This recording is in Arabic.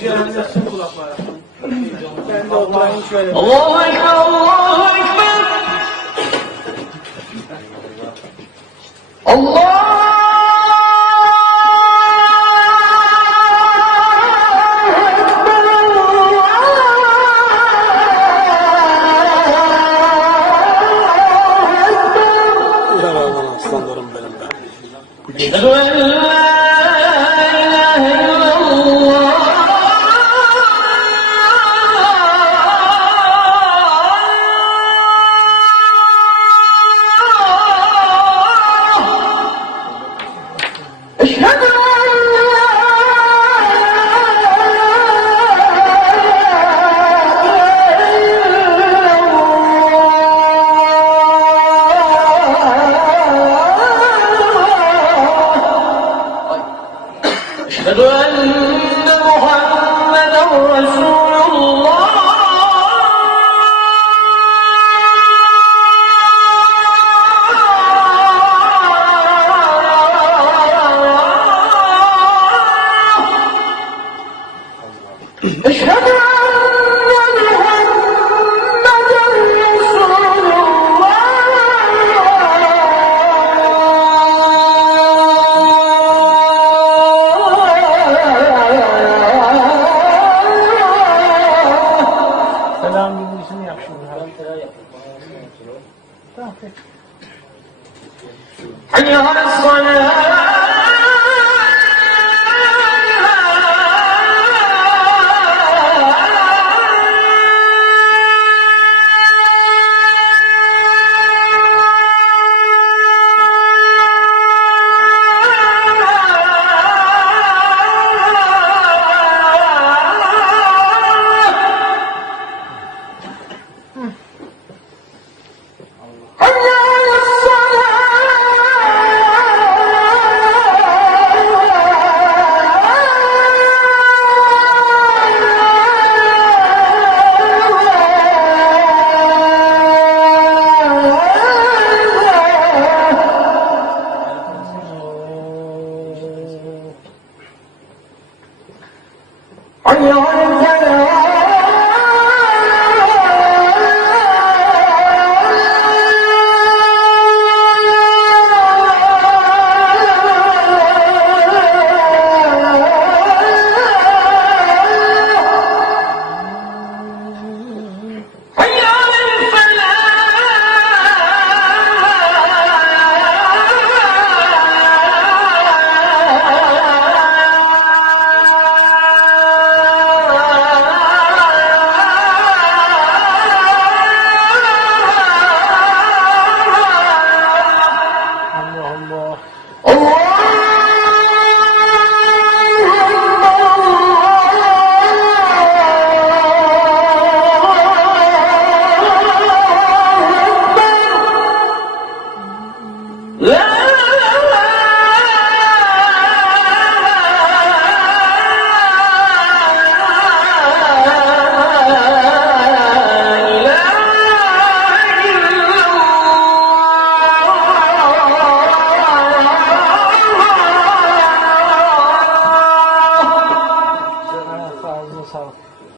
Cehennemsin kulaklara. Ben de oturayım şöyle. Allahu Ekber, Allahu Ekber. Allah! Aslanlarım benim be. Eşhedü en la ilahe illallah. Eşhedü أشهد أن محمدا رسول الله أشهد Selam bilgisini yap şimdi. Tamam peki. حي على الصلاة حي على الفلاح حي على Allah Allah. الله